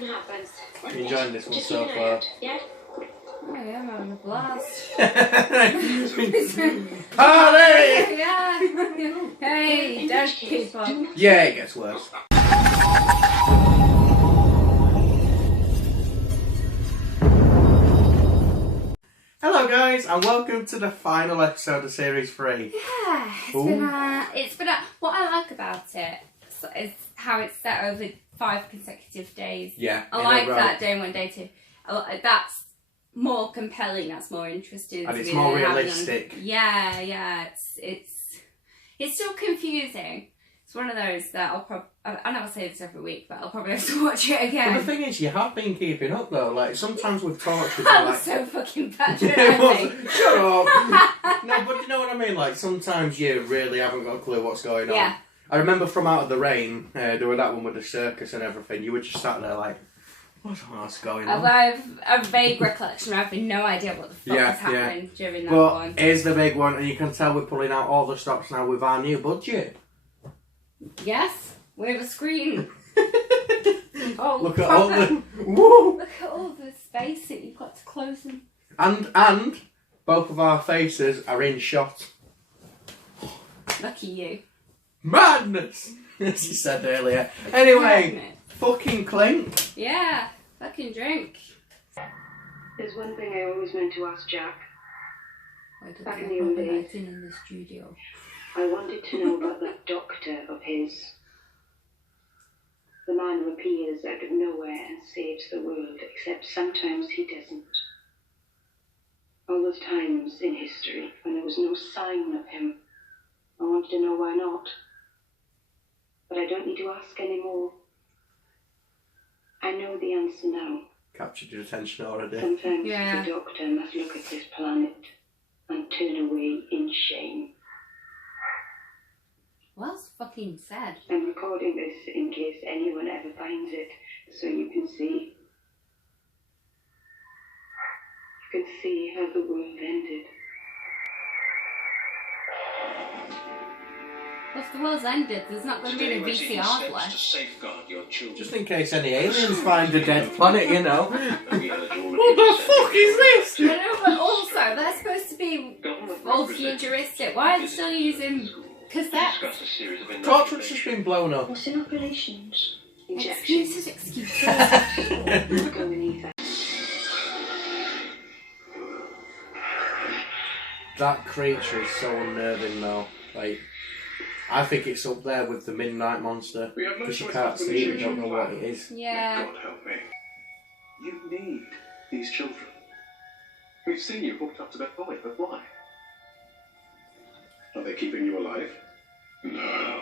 Nothing happens. You enjoying this one so far? Yeah. Oh yeah, I'm having a blast. Party! Yeah. Hey, don't keep on. Yeah, it gets worse. Hello guys, and welcome to the final episode of Series 3. Yeah, it's been a, what I like about it is how it's set over 5 consecutive days. Yeah. I like that day 1, day 2. That's more compelling, that's more interesting. And it's more realistic. Yeah, it's still confusing. It's one of those that I'll probably, I know I say this every week, but I'll probably have to watch it again. But the thing is, you have been keeping up though. Like sometimes with Torchwood, I'm like so fucking passionate. shut up. No, but you know what I mean. Like sometimes you really haven't got a clue what's going on. Yeah. I remember from Out of the Rain, there was that one with the circus and everything. You were just sat there like, what's going on? I've a vague recollection. I have no idea what the fuck has happened during that one. But here's the big one, and you can tell we're pulling out all the stops now with our new budget. Yes, we have a screen. Oh, look at all the woo! Look at all the space that you've got to close them. And both of our faces are in shot. Lucky you. Madness, as you said earlier. Anyway, fucking clink. Yeah, fucking drink. There's one thing I always meant to ask Jack. Back in the old days, in the studio. I wanted to know about that doctor of his. The man who appears out of nowhere and saves the world, except sometimes he doesn't. All those times in history when there was no sign of him, I wanted to know why not. But I don't need to ask anymore. I know the answer now. Captured your attention already. Sometimes the doctor must look at this planet and turn away in shame. Well, that's fucking sad. I'm recording this in case anyone ever finds it, so you can see. You can see how the world ended. Well, if the world's ended, there's not going to be any VCRs left. Just in case any aliens find a dead planet, you know. What the fuck is this? I know, but also, they're supposed to be all futuristic. Why are they still using cassettes? Torchwood's just been blown up. What's inoculations? Excuses. That creature is so unnerving though. Like, I think it's up there with the Midnight Monster. Because you can't see it, you don't know what it is. Yeah. God help me. You need these children. We've seen you hooked up to that boy, but why? Are they keeping you alive? No.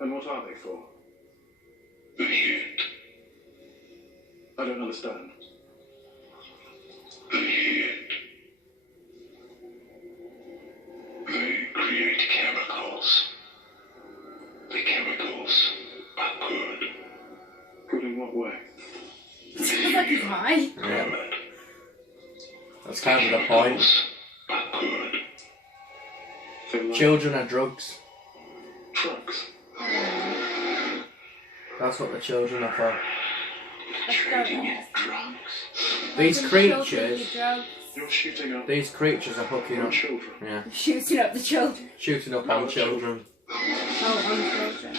And what are they for? Heat. I don't understand. Heat. They create chemicals. The chemicals are good. Good in what way? Sounds like he's high. Yeah. That's kind of the point. Are good. Children are drugs. Drugs. That's what the children are for. Trading in drugs. These creatures, You're shooting up these creatures are hooking your up. children. Yeah. Shooting up the children. Shooting up on children. Oh, on the children.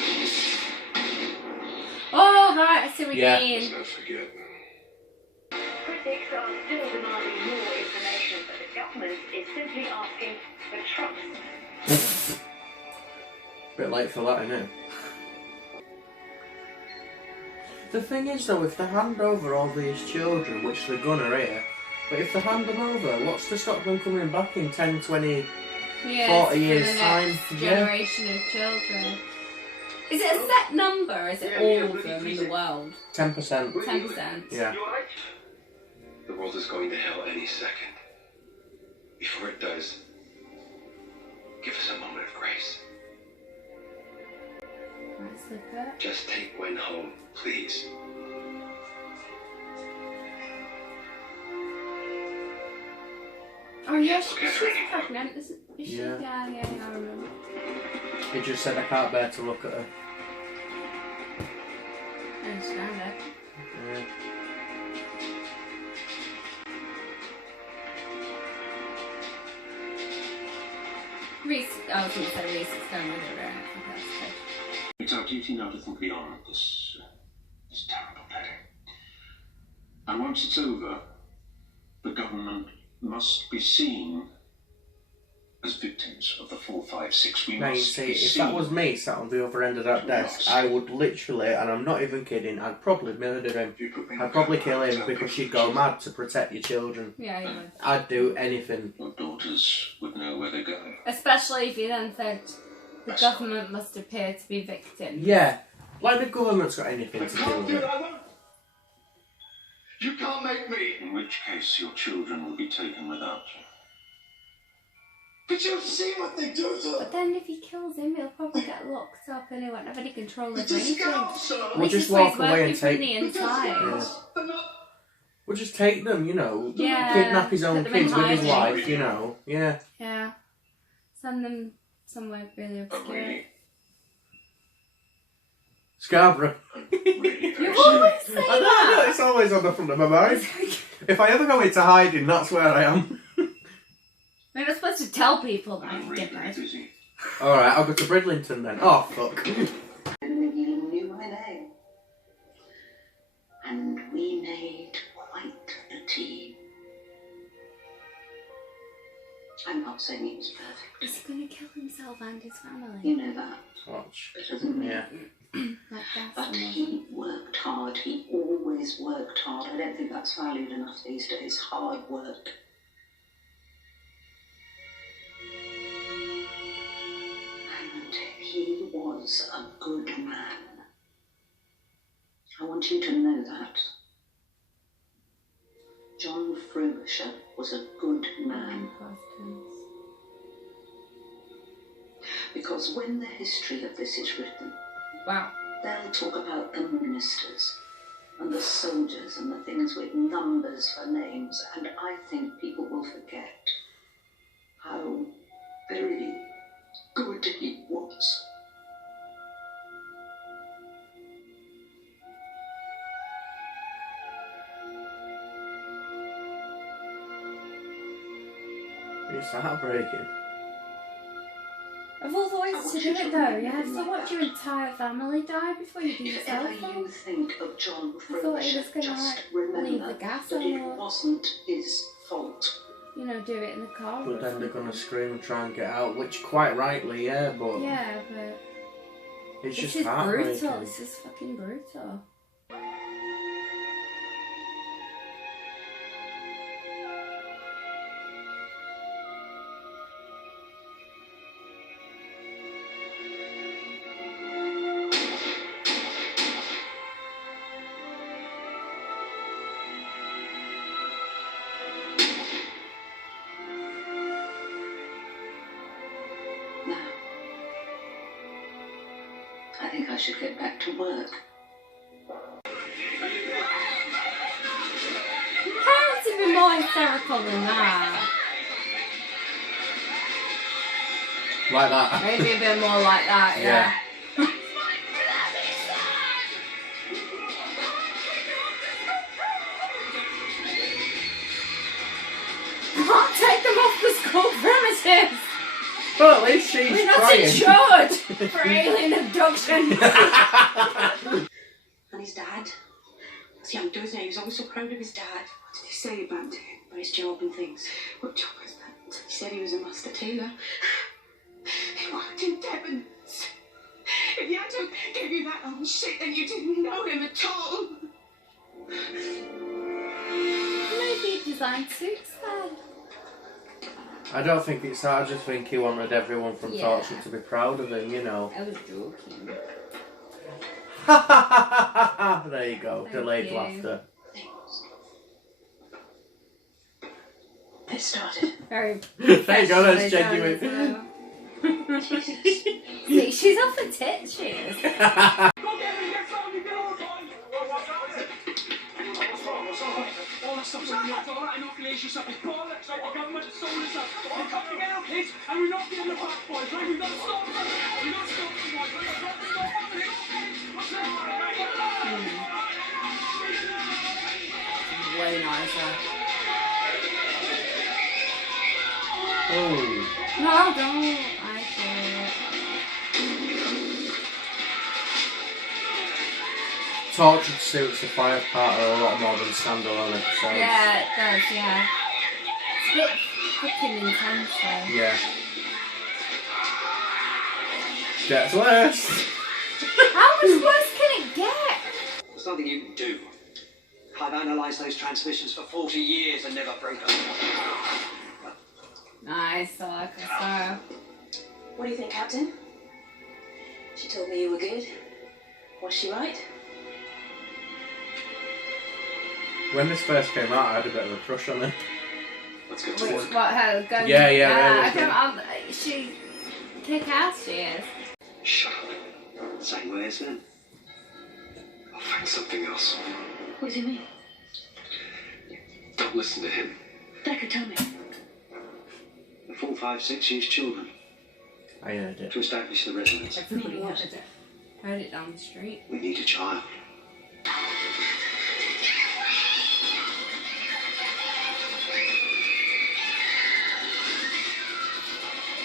Oh, right, I see what you mean. Don't forget. Critics are still demanding more information, but the government is simply asking for trust. Bit late for that, innit? The thing is though, if they hand over all these children, which they're gonna here, but if they hand them over, what's to stop them coming back in 10, 20, 40 years time? Generation of children. Is it a set number, or is it all of them in the world? 10%. 10%? Yeah. The world is going to hell any second. Before it does, give us a moment of grace. That's the bit. Just take Gwen home, please. Oh yeah, she's pregnant, isn't she? Yeah. Yeah, I remember. He just said I can't bear to look at her. I understand it. Reese, I was going to say Reese is going with her, right? It's our duty now to think beyond this terrible day. And once it's over, the government must be seen as victims of the 456. We Now you must see, be if seen. that was me sat on the other end of that desk, I would literally, and I'm not even kidding, I'd probably murder him. I'd probably kill him because you'd go mad to protect your children. Yeah, you would. I'd do anything. Your daughters would know where they're going. Especially if you then said the government must appear to be victims. Yeah, like the government's got anything to do with it. You can't make me! In which case, your children will be taken without you. But you've seen what they do to But then if he kills him, he'll probably get locked up and he won't have any control over Just anything. go, sir. We'll Which just is why walk he's away working and from take. the inside. Yeah. We'll just take them, you know. Yeah, Kidnap his own put them in kids with his hiding. wife, you know. Yeah. Yeah. Send them somewhere really obscure. Really, Scarborough. really You always say I know, that! it's always on the front of my mind. If I ever go into hiding, that's where I am. We're not supposed to tell people that, I'm really dickhead. busy. Alright, I'll go to Bridlington then. Oh, fuck. And he knew my name. And we made quite a team. I'm not saying he was perfect. Is he going to kill himself and his family? You know that Watch. better than me. Yeah. Like that. But he worked hard. He always worked hard. I don't think that's valued enough these days. Hard work. And he was a good man. I want you to know that. John Frobisher was a good man. Because when the history of this is written, Wow. they'll talk about the ministers and the soldiers and the things with numbers for names, and I think people will forget how very good he was. It's heartbreaking. Of all the ways to do it though, you have to watch your entire family die before you do If yourself. ever you think of John I thought he Frobisher, was gonna just like leave remember the gas that on it or, wasn't his fault. you know, do it in the car. But then they're gonna scream and try and get out, which quite rightly, yeah, but Yeah, but it's this just is heartbreaking. brutal. This is fucking brutal. Now, I think I should get back to work. Parents would be more hysterical than that. Like that. Maybe a bit more like that, yeah. Can't take them off the school premises! Well, at least she's We're not trying. insured for alien abduction! And his dad? Was young, wasn't he? He was always so proud of his dad. What did he say about him? About his job and things? What job was that? He said he was a master tailor. He worked in Devon. If he had to give you that old shit, then you didn't know him at all. Maybe he designed suits then. I don't think it's that. I just think he wanted everyone from Yeah. Torchwood to be proud of him, you know. I was joking. There you go. Thank Delayed you. laughter. It started. Very There you go, that's professionally genuine. done as Jesus. well. See, she's off her tits, she is. All that stuff's on the all that inoculation stuff is bollocks, like the government has sold us up. We're coming to get our kids and we're not getting the back boys, right? We've got to stop them. We've got to stop them, boys. We've got to stop them. Way nicer. Oh. No, don't. I do. Torchwood suits the five-parter a lot more than standalone episodes. Yeah, it does, yeah. It's a bit fucking intense though. Yeah. Gets worse. How much worse can it get? There's nothing you can do. I've analysed those transmissions for 40 years and never broke them. Nice, I like her style. What do you think, Captain? She told me you were good. Was she right? When this first came out, I had a bit of a crush on her. Let's get to Which, work. what, her gun? Yeah, I really don't, she kick ass, she is. Shut up. Same way as them. I'll find something else. What do you mean? Don't listen to him. Decker, tell me. The 4, 5, 6 years children I heard it. to establish the residence. Everybody heard it. Heard it down the street. We need a child.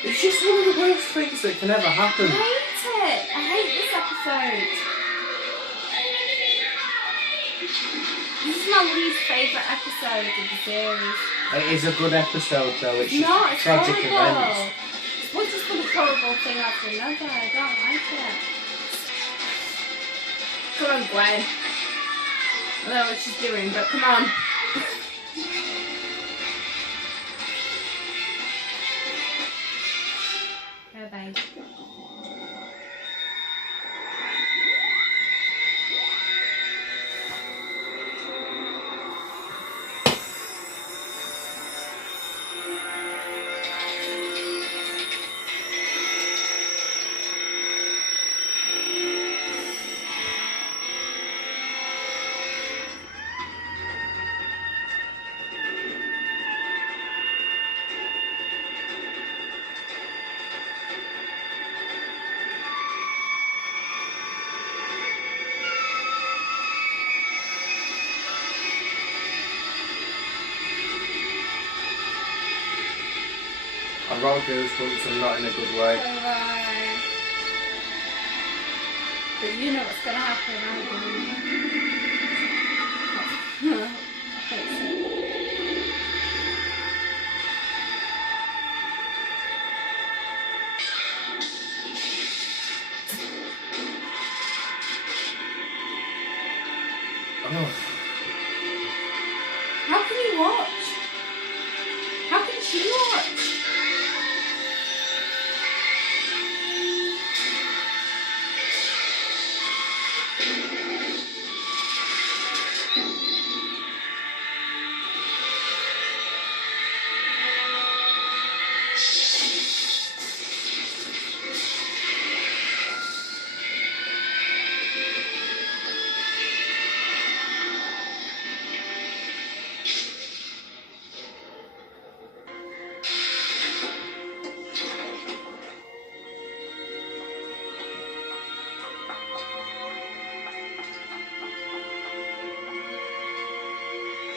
It's just one of the worst things that can ever happen. I hate it. I hate this episode. This is my least favourite episode of the series. It is a good episode though, it's just No, it's tragic horrible. events. What's just one horrible thing after another? I don't like it. Come on, Gwen. I don't know what she's doing, but come on. Go, babe. I got goosebumps and not in a good way. Alright. But you know what's gonna happen, I don't. Oh. How can you watch? How can she watch?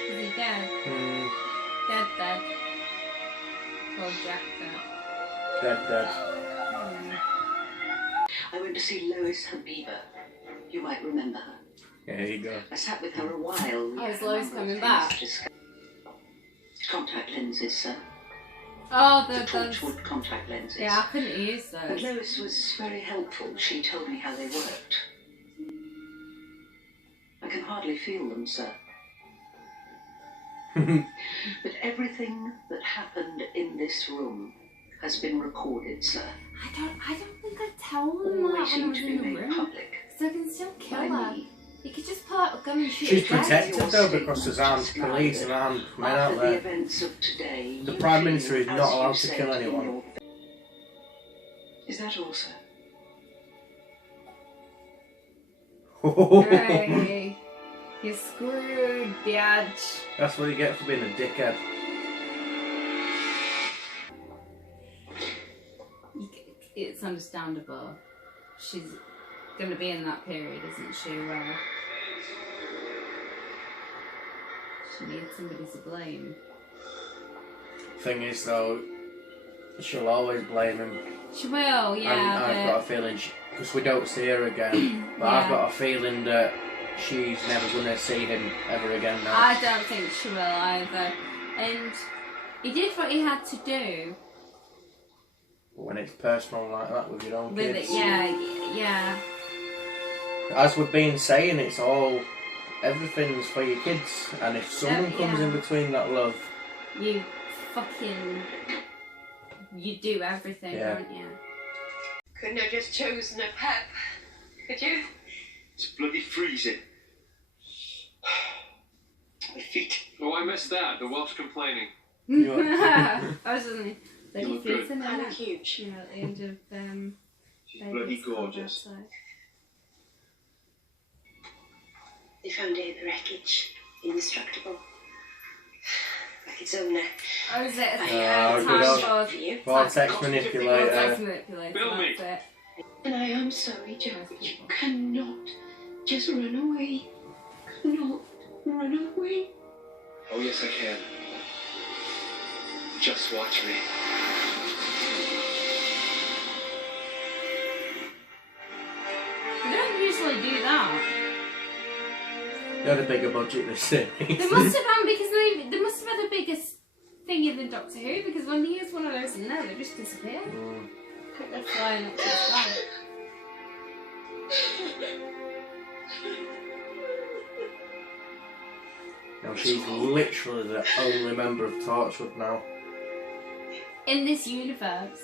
Is he dead? Dead. Poor Jack dead. Dead. I went to see Lois and Beaver. You might remember her. Yeah, here you go. I sat with her a while. Oh, is Lois coming back? Contact lenses, sir. Oh, The the Torchwood contact lenses. yeah, I couldn't use But those. Lois was very helpful. She told me how they worked. I can hardly feel them, sir. But everything that happened in this room has been recorded, sir. I don't think I'd tell them All that when I waiting was to in be the made room. public. Because I can still kill By her. me. You could just pull out a gun and shoot She's her dead. protected though because there's armed police and armed men out After the there. events of today, The you Prime feel, Minister is as not you allowed to said kill in anyone. your- Is that all, sir? Hey, you're screwed, biatch. That's what you get for being a dickhead. It's understandable. She's going to be in that period, isn't she, where she needs somebody to blame. Thing is though, She'll always blame him. She will, yeah. And I've got a feeling, because we don't see her again, but Yeah. I've got a feeling that she's never going to see him ever again now. I don't think she will either. And he did what he had to do. When it's personal like that with your own With kids. it, yeah. As we've been saying, it's all, everything's for your kids. And if someone comes in between that love... You do everything, don't you? Couldn't have just chosen a pep, could you? It's bloody freezing. My feet. Oh, I missed that. The Welsh complaining. I was only You look good. Kind of huge. You know, at the end of She's bloody gorgeous. They found it in the wreckage. Indestructible. Like its owner. Oh, is it? good old- Time For you. Vortex manipulator. manipulator. Bill me. That's And I am sorry, Joe, but you cannot just run away. Cannot run away. Oh, yes, I can. Just watch me. it. They don't usually do that. They had a bigger budget this series. They must have done because they must have had a bigger thingy than Doctor Who, because when they use one of those in there, they just disappear. They're flying up to the sky. No, she's literally the only member of Torchwood now. In this universe.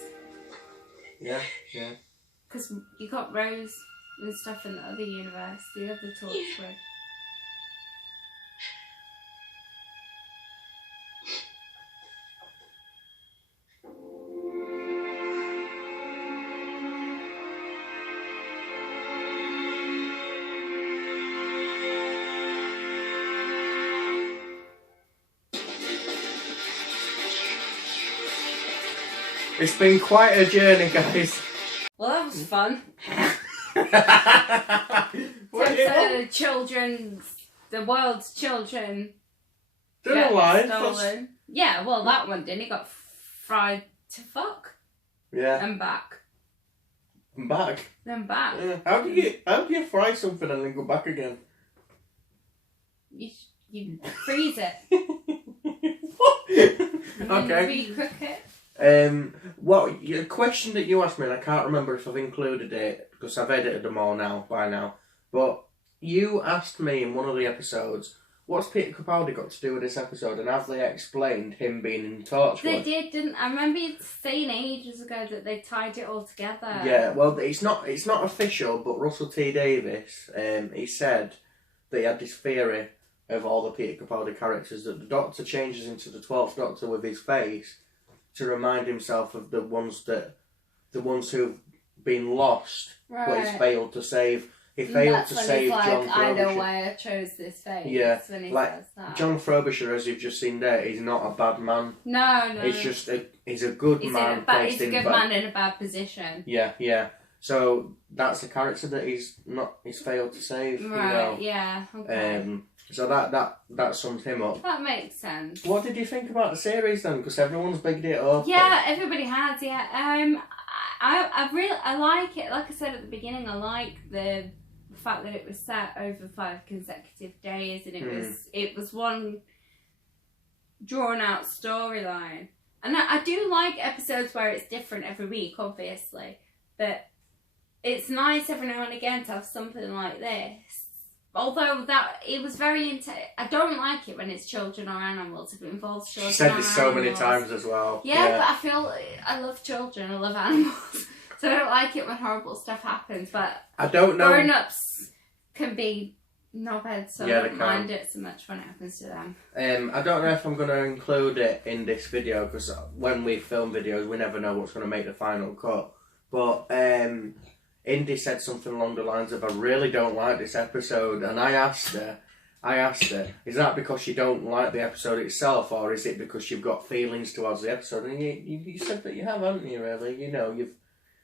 Yeah. Because you got Rose and stuff in the other universe, the other Torchwood. It's been quite a journey, guys. Well, that was fun. What The world's children Don't get lie. stolen. Yeah, well, that one didn't. He got fried to fuck. Yeah. And back. I'm back. Then back. Yeah. How do you fry something and then go back again? You freeze it. And then Okay. you recook it. What a question that you asked me, and I can't remember if I've included it because I've edited them all by now. But you asked me in one of the episodes, what's Peter Capaldi got to do with this episode? And have they explained him being in Torchwood? They did, didn't I? Remember you saying ages ago that they tied it all together. Yeah, well, it's not official, but Russell T Davies, he said that he had this theory of all the Peter Capaldi characters that the Doctor changes into the 12th Doctor with his face to remind himself of the ones who've been lost, but he's failed to save. He failed to save John I know Frobisher. why I chose this face. Yeah, when he like says that. John Frobisher, as you've just seen there, he's not a bad man. No. It's just he's a good man. He's a good man in a bad position. Yeah. So that's the character that he's failed to save. Right. Yeah. Okay. So that sums him up. That makes sense. What did you think about the series then? Because everyone's bigged it up. Yeah, everybody has. Yeah. I like it. Like I said at the beginning, I like the fact that it was set over 5 consecutive days, and it was one drawn out storyline. And I do like episodes where it's different every week, obviously, but it's nice every now and again to have something like this. Although it was very I don't like it when it's children or animals. If it involves children, She said or this so many animals. times as well. Yeah, but I feel I love children. I love animals, so I don't like it when horrible stuff happens. But I don't know. Grown-ups can be knobheads, so Yeah, I they don't can. mind it so much when it happens to them. I don't know if I'm going to include it in this video because when we film videos, we never know what's going to make the final cut. But Indy said something along the lines of, I really don't like this episode. And I asked her, is that because you don't like the episode itself, or is it because you've got feelings towards the episode? And you said that you have, haven't you, really? You know,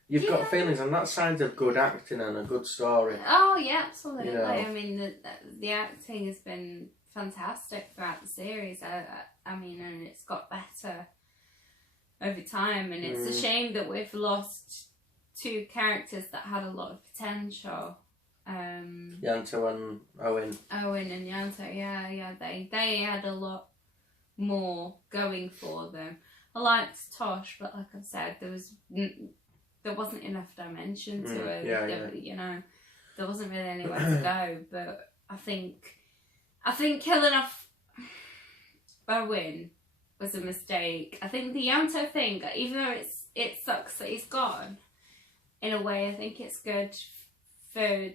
you've got feelings, and that signs of good acting and a good story. Oh, yeah, absolutely. You know. I mean, the acting has been fantastic throughout the series. I mean, and it's got better over time, and it's a shame that we've lost two characters that had a lot of potential. Yanto and Owen. Owen and Yanto, yeah, they had a lot more going for them. I liked Tosh, but like I said, there wasn't enough dimension to it. You know, there wasn't really anywhere to go. But I think killing off Owen was a mistake. I think the Yanto thing, even though it sucks that he's gone, in a way, I think it's good for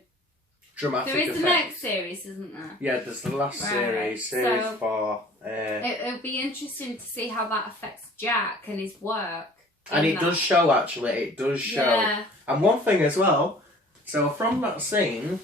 Dramatic there is effects. The next series, isn't there? Yeah, there's the last series 4. It'll be interesting to see how that affects Jack and his work. And it does show, actually. It does show. Yeah. And one thing as well, so from that scene,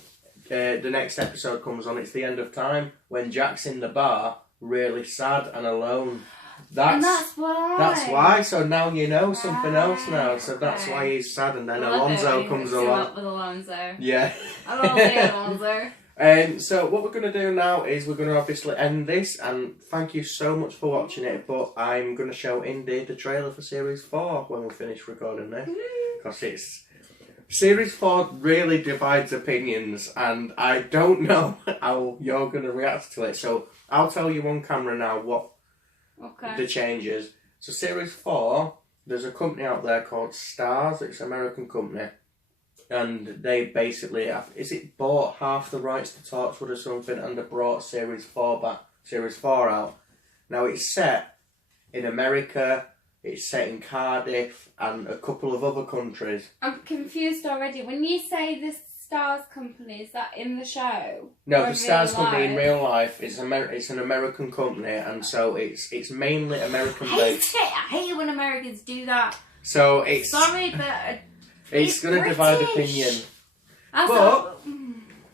the next episode comes on, it's the end of time, when Jack's in the bar, really sad and alone. That's why. So now you know something else now. So that's why he's sad, and then Alonso comes along. Up with Alonso. Yeah. I love the Alonso. So what we're going to do now is we're going to obviously end this, and thank you so much for watching it, but I'm going to show Indy the trailer for Series 4 when we finish recording this, because it's... Series 4 really divides opinions, and I don't know how you're going to react to it, so I'll tell you on camera now what the changes. So Series 4, there's a company out there called Stars, it's an American company, and they basically, bought half the rights to Torchwood or something, and they brought Series 4 out. Now it's set in America, it's set in Cardiff, and a couple of other countries. I'm confused already. When you say this Stars company, is that in the show? No, the Stars company in real life is it's an American company, and so it's mainly American based. I hate it when Americans do that. So it's sorry, but it's going to divide opinion. But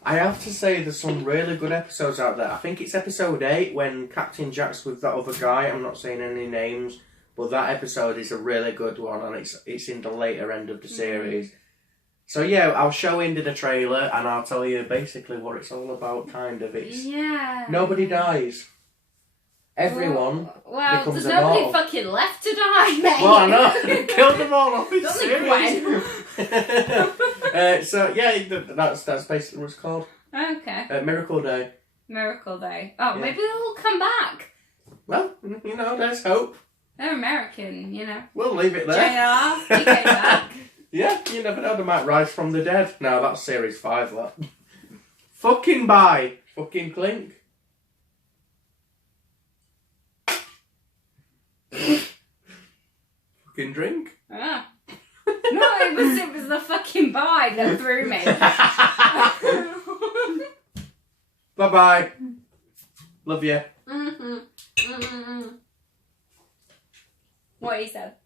I have to say, there's some really good episodes out there. I think it's episode 8 when Captain Jack's with that other guy. I'm not saying any names, but that episode is a really good one, and it's in the later end of the series. So yeah, I'll show Indy the trailer, and I'll tell you basically what it's all about, kind of. It's nobody dies. Everyone becomes there's immortal. nobody fucking left to die, mate. Well, I know. Killed them all off in series. So yeah, that's basically what it's called. Okay. Miracle Day. Miracle Day. Oh, maybe they'll all come back. Well, you know, there's hope. They're American, you know. We'll leave it there. JR, he came back. Yeah, you never know, they might rise from the dead. No, that's Series 5, that. Fucking bye. Fucking clink. Fucking drink. Ah. No, it was the fucking bye that threw me. Bye-bye. Love you. What he said.